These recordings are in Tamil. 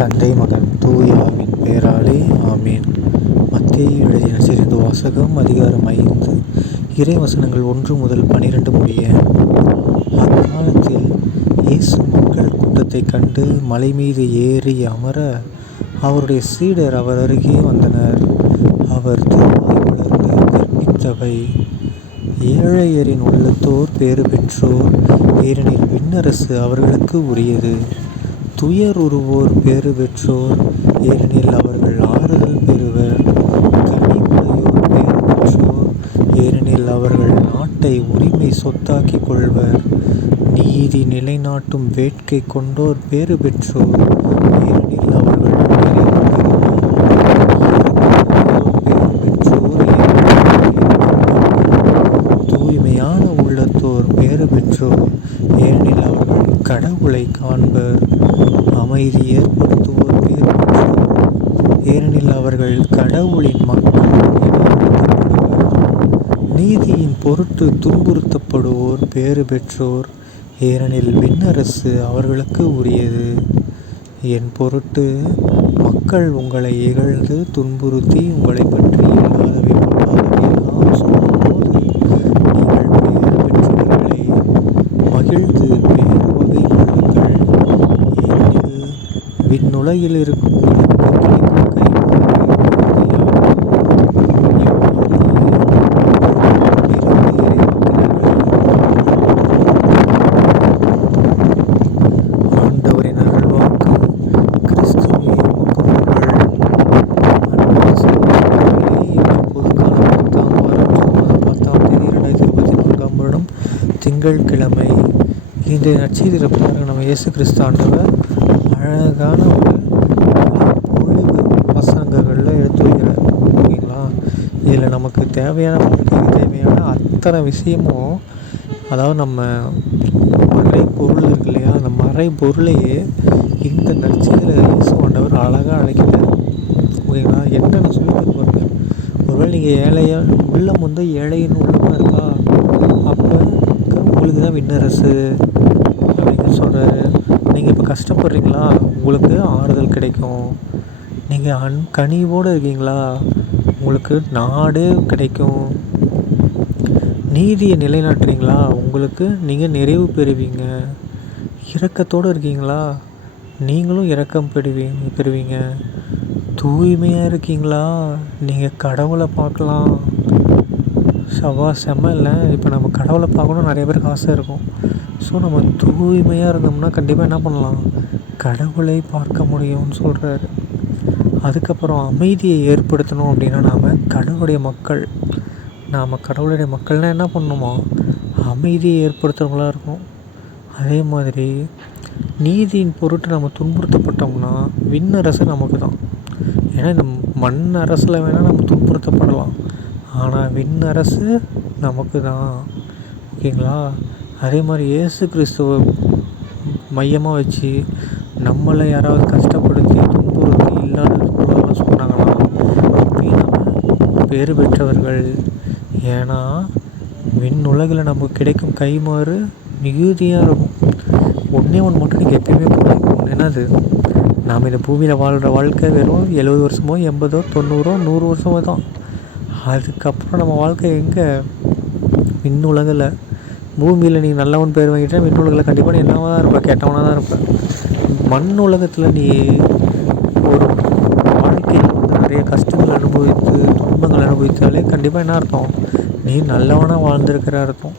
தந்தை மகன் தூய ஆவியின் பெயராலே ஆமேன். மத்தேயு எழுதின சிறிது வாசகம். அதிகாரம் 5, இறை வசனங்கள் 1 முதல் 12 முடிய. அக்காலத்தில் இயேசு மக்கள் கூட்டத்தைக் கண்டு மலை மீது ஏறி அமர அவருடைய சீடர் அவர் அருகே வந்தனர். அவர் திருவாய் மலர்ந்து கற்பித்தவை: ஏழையரின் உள்ளத்தோர் பேறு பெற்றோர், ஏனெனில் விண்ணரசு அவர்களுக்கு உரியது. துயருறுவோர் பேறு பெற்றோர், ஏனெனில் அவர்கள் ஆறுதல் பெறுவர். கனிவுடையோர் பேறு பெற்றோர், ஏனெனில் அவர்கள் நாட்டை உரிமை சொத்தாக்கிக் கொள்வர். நீதி நிலைநாட்டும் வேட்கை கொண்டோர் பேறு பெற்றோர், ஏனெனில் அவர்கள் நிறைவடைவர். தூய்மையான உள்ளத்தோர் பேறு பெற்றோர், ஏனெனில் அவர்கள் கடவுளை காண்பர். அமைதி ஏற்படுத்துவோர் பேறு பெற்றோர், ஏனெனில் அவர்கள் கடவுளின் மக்கள் என அழைக்கப்படுவர். நீதியின் பொருட்டு துன்புறுத்தப்படுவோர் பேறு பெற்றோர், ஏனெனில் விண்ணரசு அவர்களுக்கு உரியது. என் பொருட்டு மக்கள் உங்களை இகழ்ந்து துன்புறுத்தி உங்களை பற்றி இல்லாதவை பொல்லாதவையெல்லாம் சொல்லும்போது நீங்கள் பேறு பெற்றவர்களே, மகிழ்ந்து பேரு வகை கொள்ளுங்கள். ஏனெனில் விண்ணுலகில் இருக்கும் உங்களுக்கு கிடைக்கும் கைமாறு ஆண்டவரின் அருள்வாக்கு. கிறிஸ்துவே உமக்கு புகழ். பொதுக்காலம் 10ஆம் வாரம் ஜூன் 10ஆம் தேதி 2024ஆம் வருடம் திங்கட்கிழமை. இன்றைய நற்செய்தியில் பாருங்க, நம்ம இயேசு கிறிஸ்து ஆண்டவர் அழகான ஒரு பொழிவு வசனங்களில் எடுத்து வைக்கிறார். ஓகேங்களா? இதில் நமக்கு தேவையான வாழ்க்கைக்கு தேவையான அத்தனை விஷயமும், அதாவது நம்ம மறை பொருள் இருக்கு இல்லையா, அந்த மறை பொருளையே இந்த நற்செய்தியில் இயேசு ஆண்டவர் அழகாக அழைக்கிறார். ஓகேங்களா? என்னென்ன சொல்லிட்டு பாருங்க. ஒருவேளை நீங்கள் ஏழையாக உள்ளம் வந்து ஏழையின் உள்ளமாக இருக்கா, அப்போ உங்களுக்கு தான் விண்ணரசு அப்படின்னு சொல்கிறாரு. நீங்கள் இப்போ கஷ்டப்படுறீங்களா, உங்களுக்கு ஆறுதல் கிடைக்கும். நீங்கள் கனிவோடு இருக்கீங்களா, உங்களுக்கு நாடே கிடைக்கும். நீதியை நிலைநாட்டுறீங்களா, உங்களுக்கு நீங்கள் நிறைவு பெறுவீங்க. இரக்கத்தோடு இருக்கீங்களா, நீங்களும் இரக்கம் பெறுவீங்க. தூய்மையாக இருக்கீங்களா, நீங்கள் கடவுளை பார்க்கலாம். செம்ம இல்லை? இப்போ நம்ம கடவுளை பார்க்கணும் நிறைய பேருக்கு ஆசை இருக்கும். ஸோ நம்ம தூய்மையாக இருந்தோம்னா கண்டிப்பாக என்ன பண்ணலாம், கடவுளை பார்க்க முடியும்னு சொல்கிறாரு. அதுக்கப்புறம் அமைதியை ஏற்படுத்தணும் அப்படின்னா நாம் கடவுளுடைய மக்கள். நாம் கடவுளுடைய மக்கள்னால் என்ன பண்ணணுமா, அமைதியை ஏற்படுத்துகிறவங்களா இருக்கும். அதே மாதிரி நீதியின் பொருட்டு நம்ம துன்புறுத்தப்பட்டோம்னா விண்ணரசு நமக்கு தான். ஏன்னா இந்த மண் அரசில் வேணால் நம்ம துன்புறுத்தப்படலாம், ஆனால் விண்ணரசு நமக்கு தான். ஓகேங்களா? அதே மாதிரி இயேசு கிறிஸ்துவை மையமாக வச்சு நம்மளை யாராவது கஷ்டப்படுத்தி துன்புறுத்தி இல்லாதவர்களாக சொன்னாங்கன்னா அப்பயும் நம்ம பேறு பெற்றவர்கள். ஏன்னா விண்ணுலகில் நமக்கு கிடைக்கும் கைமாறு மிகுதியாக இருக்கும். ஒன்றே ஒன்று மட்டும் நீங்கள் எப்பயுமே புரிஞ்சுக்கணும். என்னது, நாம் இந்த பூமியில் வாழ்கிற வாழ்க்கை வெறும் 70 வருஷமோ 80ஓ 90ஓ 100 வருஷமோ தான். அதுக்கப்புறம் நம்ம வாழ்க்கை எங்கே, விண்ணுலகில். பூமியில் நீ நல்லவன் பேர் வாங்கிட்டா விண்ணுலகில் கண்டிப்பாக நீ என்னவாக தான் இருப்ப, கெட்டவனாக தான் இருப்ப. மண் உலகத்தில் நீ ஒரு வாழ்க்கையில் வந்து நிறைய கஷ்டங்கள் அனுபவித்து துன்பங்கள் அனுபவித்தாலே கண்டிப்பாக என்ன அர்த்தம், நீ நல்லவனாக வாழ்ந்திருக்கிற அர்த்தம்.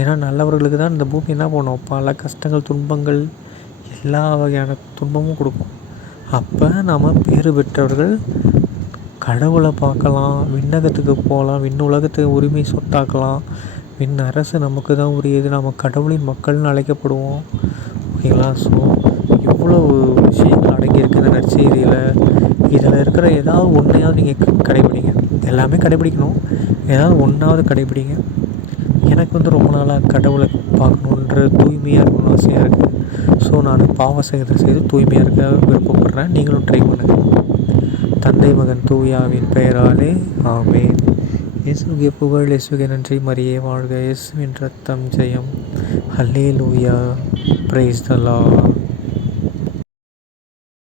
ஏன்னா நல்லவர்களுக்கு தான் இந்த பூமி என்ன பண்ணும், பல கஷ்டங்கள் துன்பங்கள் எல்லா வகையான துன்பமும் கொடுக்கும். அப்போ நாம் பேறு பெற்றவர்கள். கடவுளை பார்க்கலாம், விண்ணகத்துக்கு போகலாம், விண்ணுலகத்துக்கு உரிமை சொத்தாக்கலாம். விண் அரசு நமக்கு தான் உரியது, நம்ம கடவுளின் மக்கள்னு அழைக்கப்படுவோம். ஓகேங்களா? ஸோ இவ்வளோ விஷயங்கள் அடங்கியிருக்கு இந்த நற்செய்தியில். இதில் இருக்கிற ஏதாவது ஒன்றையாவது நீங்கள் கடைபிடிங்க. எல்லாமே கடைபிடிக்கணும், ஏதாவது ஒன்றாவது கடைபிடிங்க. எனக்கு வந்து ரொம்ப நாளாக கடவுளை பார்க்கணுன்ற தூய்மையாக இருக்கணும்னு ஆசையாக இருக்குது. ஸோ நான் பாவ செய்து தூய்மையாக இருக்க விருப்பப்படுறேன். நீங்களும் ட்ரை பண்ணுங்கள். தந்தை மகன் தூய ஆவியின் பெயராலே ஆமேன். இயேசுவே புகழ், இயேசுவே நன்றி, மரியே வாழ்க, இயேசுவின் ரத்தம் ஜெயம். ஹல்லேலூயா, பிரைஸ் தி லார்ட்.